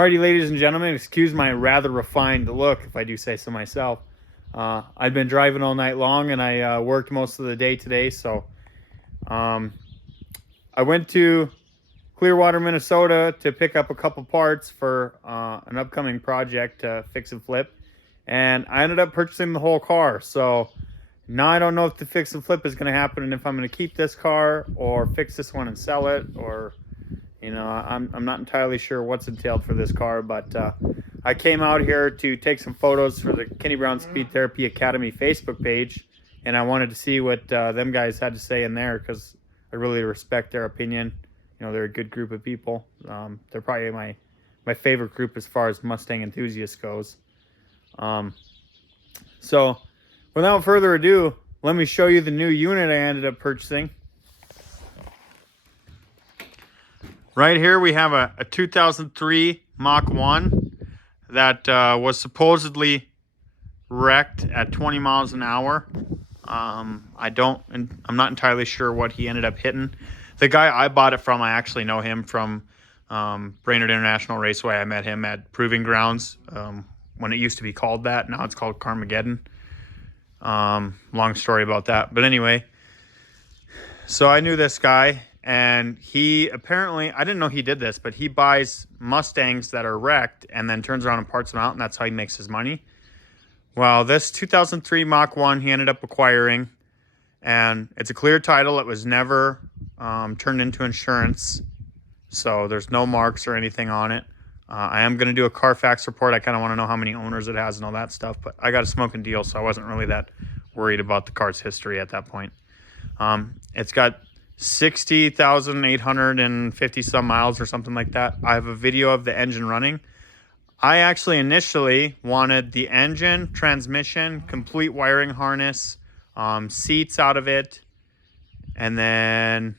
Alrighty, ladies and gentlemen, excuse my rather refined look, if I do say so myself. I've been driving all night long, and I worked most of the day today, so I went to Clearwater, Minnesota to pick up a couple parts for an upcoming project to fix and flip, and I ended up purchasing the whole car. So now I don't know if the fix and flip is going to happen and if I'm going to keep this car or fix this one and sell it, or I'm not entirely sure what's entailed for this car, but I came out here to take some photos for the Kenny Brown Speed Therapy Academy Facebook page, and I wanted to see what them guys had to say in there, because I really respect their opinion. They're a good group of people. They're probably my favorite group as far as Mustang enthusiasts goes. So without further ado, let me show you the new unit I ended up purchasing. Right here we have a 2003 Mach 1 that was supposedly wrecked at 20 miles an hour. I'm not entirely sure what he ended up hitting. The guy I bought it from, I actually know him from Brainerd International Raceway. I met him at Proving Grounds when it used to be called that. Now it's called Carmageddon. Long story about that. But anyway, so I knew this guy. And he apparently, I didn't know he did this, but he buys Mustangs that are wrecked and then turns around and parts them out, and that's how he makes his money. Well, this 2003 Mach 1 he ended up acquiring, and it's a clear title. It was never turned into insurance, so there's no marks or anything on it. I am going to do a Carfax report. I kind of want to know how many owners it has and all that stuff, but I got a smoking deal, so I wasn't really that worried about the car's history at that point. It's got 60,850 some miles or something like that. I have a video of the engine running. I actually initially wanted the engine, transmission, complete wiring harness, seats out of it, and then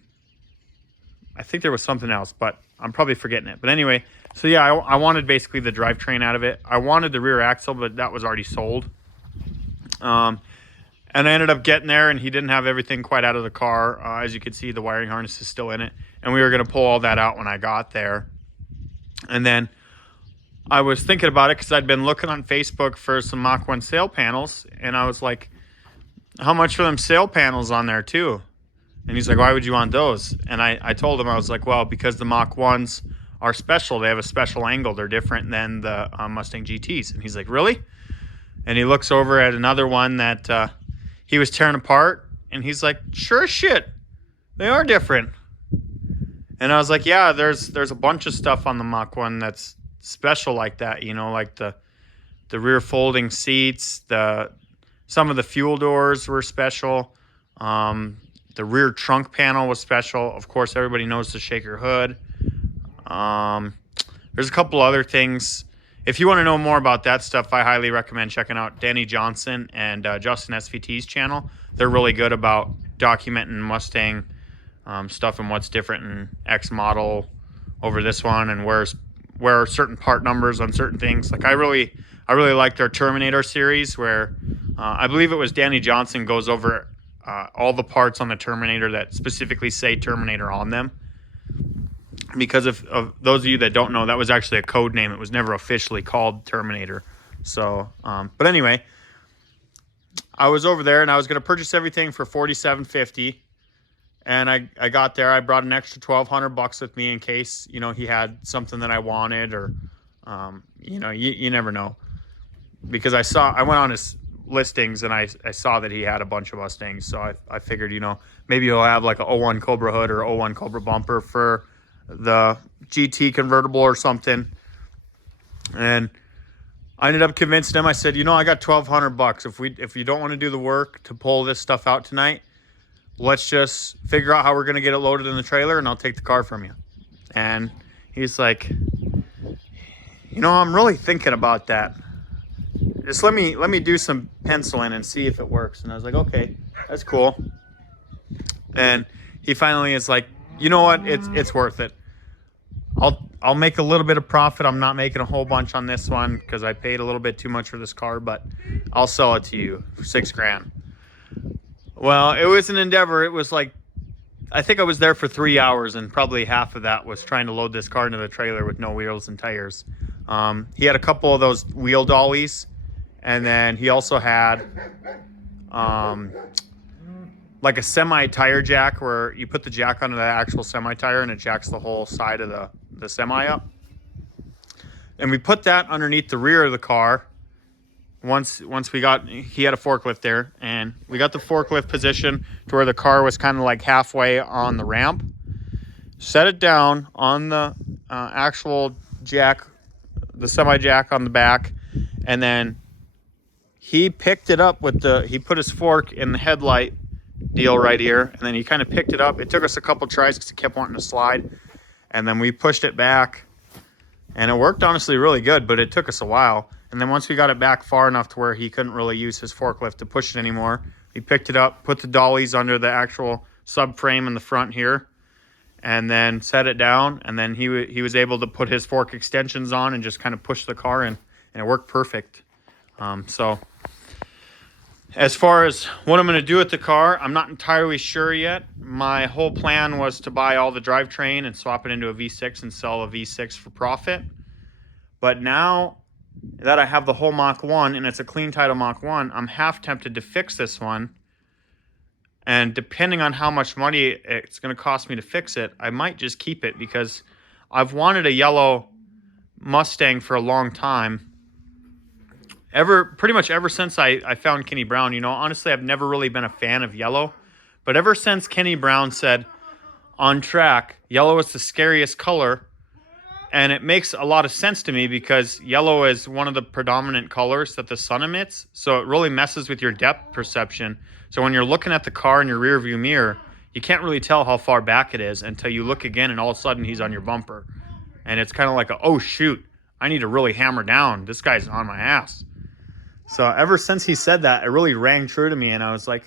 I think there was something else, but I'm probably forgetting it. But anyway, so yeah, I wanted basically the drivetrain out of it. I wanted the rear axle, but that was already sold. And I ended up getting there, and he didn't have everything quite out of the car. As you can see, the wiring harness is still in it. And we were going to pull all that out when I got there. And then I was thinking about it because I'd been looking on Facebook for some Mach 1 sail panels. And I was like, how much for them sail panels on there too? And he's like, why would you want those? And I told him, I was like, well, because the Mach 1s are special. They have a special angle. They're different than the Mustang GTs. And he's like, really? And he looks over at another one that he was tearing apart, and he's like, sure as shit, they are different. And I was like, yeah, there's a bunch of stuff on the Mach 1 that's special like that, like the rear folding seats, some of the fuel doors were special. The rear trunk panel was special. Of course, everybody knows the shaker hood. There's a couple other things. If you want to know more about that stuff, I highly recommend checking out Danny Johnson and Justin SVT's channel. They're really good about documenting Mustang stuff and what's different in X model over this one, and where are certain part numbers on certain things. Like I really like their Terminator series, where I believe it was Danny Johnson goes over all the parts on the Terminator that specifically say Terminator on them. Because of those of you that don't know, that was actually a code name. It was never officially called Terminator. So, but anyway, I was over there and I was going to purchase everything for $47.50. And I got there. I brought an extra $1,200 with me in case, he had something that I wanted, or, you never know. Because I went on his listings and I saw that he had a bunch of Mustangs. So I figured, maybe he'll have like a 01 Cobra hood or 01 Cobra bumper for the GT convertible or something. And I ended up convincing him. I said, I got $1,200. If you don't want to do the work to pull this stuff out tonight, let's just figure out how we're going to get it loaded in the trailer, and I'll take the car from you. And he's like, I'm really thinking about that. Just let me do some penciling and see if it works. And I was like, okay, that's cool. And he finally is like, you know what? It's worth it. I'll make a little bit of profit. I'm not making a whole bunch on this one because I paid a little bit too much for this car, but I'll sell it to you for $6,000. Well, it was an endeavor. It was like, I think I was there for 3 hours, and probably half of that was trying to load this car into the trailer with no wheels and tires. He had a couple of those wheel dollies, and then he also had like a semi tire jack where you put the jack onto the actual semi tire and it jacks the whole side of the semi up. And we put that underneath the rear of the car. Once he had a forklift there, and we got the forklift position to where the car was kind of like halfway on the ramp. Set it down on the actual jack, the semi jack on the back, and then he picked it up with he put his fork in the headlight deal right here, and then he kind of picked it up. It took us a couple tries because it kept wanting to slide, and then we pushed it back, and it worked honestly really good, but it took us a while. And then once we got it back far enough to where he couldn't really use his forklift to push it anymore, we picked it up, put the dollies under the actual subframe in the front here, and then set it down. And then he was able to put his fork extensions on and just kind of push the car in, and it worked perfect. So as far as what I'm going to do with the car, I'm not entirely sure yet. My whole plan was to buy all the drivetrain and swap it into a V6 and sell a V6 for profit. But now that I have the whole Mach 1 and it's a clean title Mach 1, I'm half tempted to fix this one. And depending on how much money it's going to cost me to fix it, I might just keep it because I've wanted a yellow Mustang for a long time. Pretty much ever since I found Kenny Brown. Honestly, I've never really been a fan of yellow. But ever since Kenny Brown said on track, yellow is the scariest color, and it makes a lot of sense to me because yellow is one of the predominant colors that the sun emits. So it really messes with your depth perception. So when you're looking at the car in your rear view mirror, you can't really tell how far back it is until you look again and all of a sudden he's on your bumper. And it's kind of like, oh shoot, I need to really hammer down. This guy's on my ass. So ever since he said that, it really rang true to me. And I was like,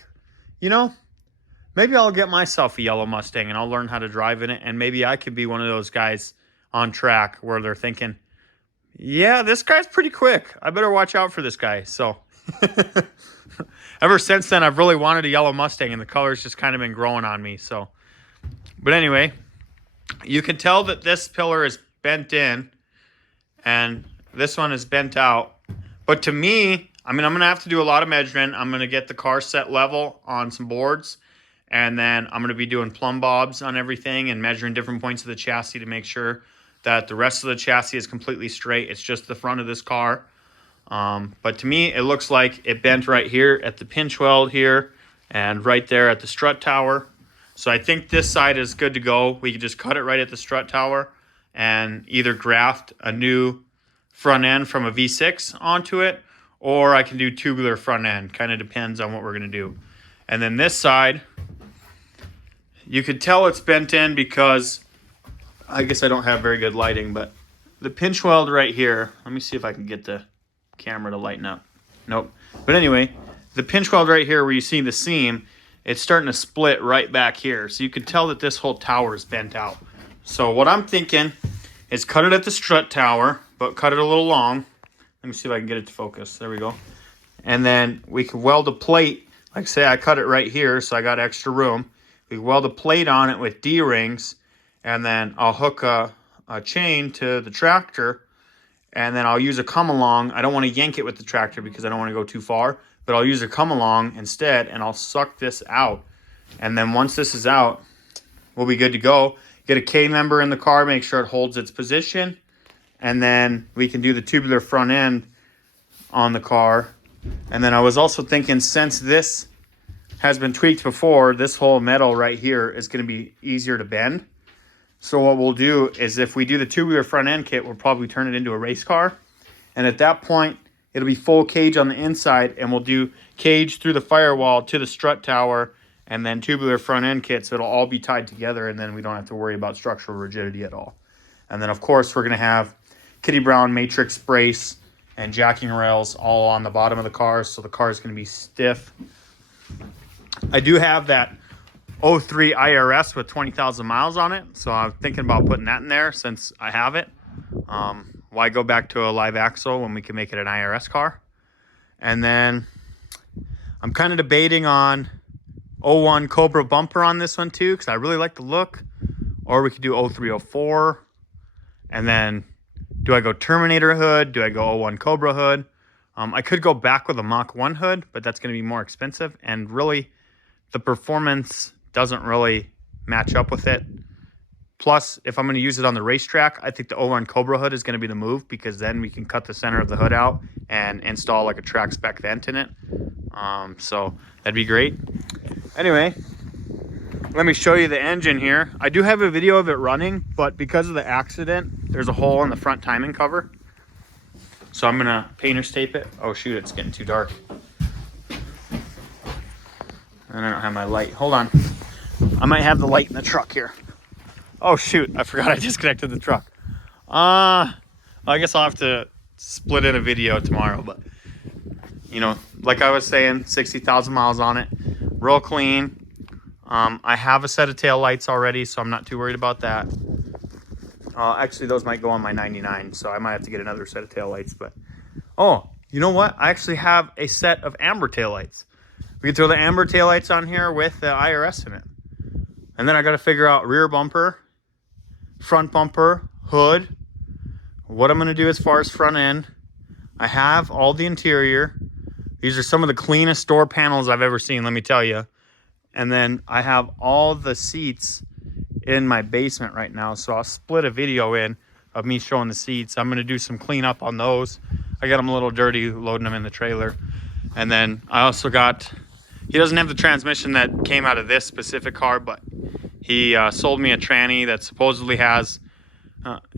maybe I'll get myself a yellow Mustang and I'll learn how to drive in it. And maybe I could be one of those guys on track where they're thinking, yeah, this guy's pretty quick. I better watch out for this guy. So ever since then, I've really wanted a yellow Mustang, and the color's just kind of been growing on me. So, but anyway, you can tell that this pillar is bent in and this one is bent out. But to me, I'm going to have to do a lot of measuring. I'm going to get the car set level on some boards, and then I'm going to be doing plumb bobs on everything and measuring different points of the chassis to make sure that the rest of the chassis is completely straight. It's just the front of this car. But to me, it looks like it bent right here at the pinch weld here and right there at the strut tower. So I think this side is good to go. We can just cut it right at the strut tower and either graft a new front end from a V6 onto it, or I can do tubular front end. Kind of depends on what we're going to do. And then this side, you could tell it's bent in because I guess I don't have very good lighting, but the pinch weld right here, let me see if I can get the camera to lighten up. Nope. But anyway, the pinch weld right here where you see the seam, it's starting to split right back here. So you can tell that this whole tower is bent out. So what I'm thinking is cut it at the strut tower, but cut it a little long. Let me see if I can get it to focus. There we go. And then we can weld a plate. Like say I cut it right here, so I got extra room. We weld a plate on it with D-rings, and then I'll hook a chain to the tractor, and then I'll use a come-along. I don't want to yank it with the tractor because I don't want to go too far, but I'll use a come-along instead, and I'll suck this out. And then once this is out, we'll be good to go. Get a K-member in the car, make sure it holds its position, and then we can do the tubular front end on the car. And then I was also thinking, since this has been tweaked before, this whole metal right here is going to be easier to bend. So what we'll do is if we do the tubular front end kit, we'll probably turn it into a race car. And at that point, it'll be full cage on the inside, and we'll do cage through the firewall to the strut tower, and then tubular front end kit, so it'll all be tied together, and then we don't have to worry about structural rigidity at all. And then, of course, we're going to have Kenny Brown matrix brace and jacking rails all on the bottom of the car, so the car is going to be stiff. I do have that 03 IRS with 20,000 miles on it, so I'm thinking about putting that in there since I have it. Why go back to a live axle when we can make it an IRS car? And then I'm kind of debating on 01 Cobra bumper on this one too, because I really like the look. Or we could do 0304 and then Do I go Terminator hood? Do I go 01 Cobra hood? I could go back with a Mach 1 hood, but that's going to be more expensive. And really, the performance doesn't really match up with it. Plus, if I'm going to use it on the racetrack, I think the 01 Cobra hood is going to be the move, because then we can cut the center of the hood out and install like a track spec vent in it. So that'd be great. Anyway, let me show you the engine here. I do have a video of it running, but because of the accident, there's a hole in the front timing cover. So I'm gonna painter's tape it. Oh shoot, it's getting too dark. And I don't have my light. Hold on. I might have the light in the truck here. Oh shoot, I forgot I disconnected the truck. I guess I'll have to split in a video tomorrow, but you know, like I was saying, 60,000 miles on it, real clean. I have a set of tail lights already, so I'm not too worried about that. Actually, those might go on my 99, so I might have to get another set of tail lights. But oh, you know what? I actually have a set of amber tail lights. We can throw the amber tail lights on here with the IRS in it. And then I got to figure out rear bumper, front bumper, hood, what I'm going to do as far as front end. I have all the interior. These are some of the cleanest door panels I've ever seen, let me tell you. And then I have all the seats in my basement right now, so I'll split a video in of me showing the seats. I'm going to do some cleanup on those. I got them a little dirty loading them in the trailer. And then I also got, he doesn't have the transmission that came out of this specific car, but he sold me a tranny that supposedly has,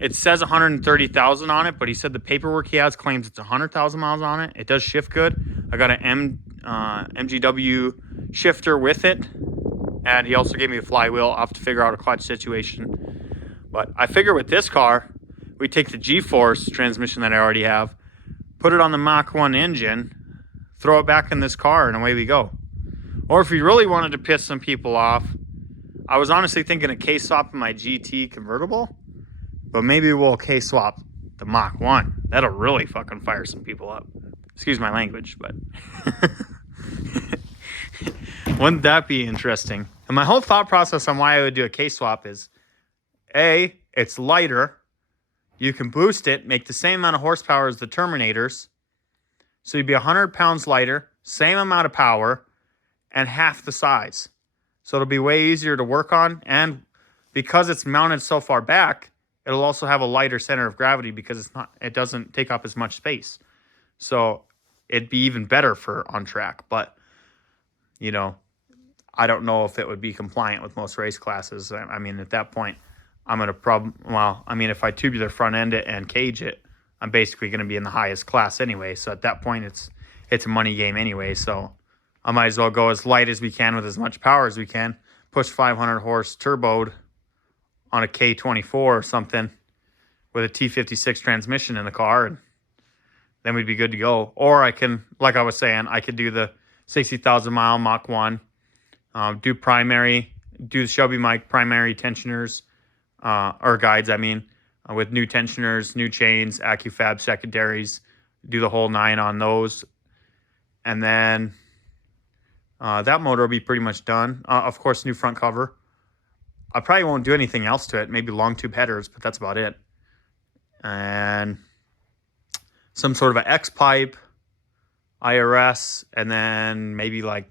it says 130,000 on it, but he said the paperwork he has claims it's 100,000 miles on it. It does shift good. I got an MGW shifter with it. And he also gave me a flywheel. I'll have to figure out a clutch situation. But I figure with this car, we take the G-Force transmission that I already have, put it on the Mach 1 engine, throw it back in this car, and away we go. Or if you really wanted to piss some people off, I was honestly thinking of K-swapping my GT convertible, but maybe we'll K-swap the Mach 1. That'll really fucking fire some people up. Excuse my language, but wouldn't that be interesting? And my whole thought process on why I would do a K-swap is, A, it's lighter. You can boost it, make the same amount of horsepower as the Terminators. So you'd be 100 pounds lighter, same amount of power, and half the size. So it'll be way easier to work on. And because it's mounted so far back, it'll also have a lighter center of gravity because it doesn't take up as much space. So it'd be even better for on track. But, you know, I don't know if it would be compliant with most race classes. I mean, at that point, I'm going to if I tubular front end it and cage it, I'm basically going to be in the highest class anyway. So at that point, it's a money game anyway. So I might as well go as light as we can with as much power as we can. Push 500 horse turboed on a K24 or something with a T56 transmission in the car, and then we'd be good to go. Or I can, like I was saying, I could do the 60,000 mile Mach 1. Do the Shelby Mike primary tensioners, or guides, with new tensioners, new chains, AccuFab secondaries, do the whole 9 on those. And then that motor will be pretty much done. Of course, new front cover. I probably won't do anything else to it, maybe long tube headers, but that's about it. And some sort of an X-pipe, IRS, and then maybe like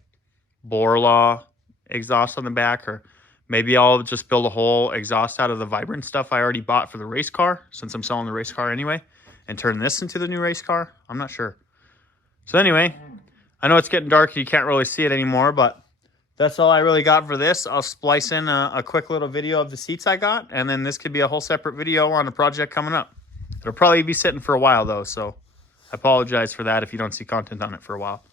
Borla exhaust on the back, or maybe I'll just build a whole exhaust out of the Vibrant stuff I already bought for the race car, since I'm selling the race car anyway, and turn this into the new race car. I'm not sure. So anyway, I know it's getting dark, you can't really see it anymore, but that's all I really got for this. I'll splice in a quick little video of the seats I got, and then this could be a whole separate video on a project coming up. It'll probably be sitting for a while though, so I apologize for that if you don't see content on it for a while.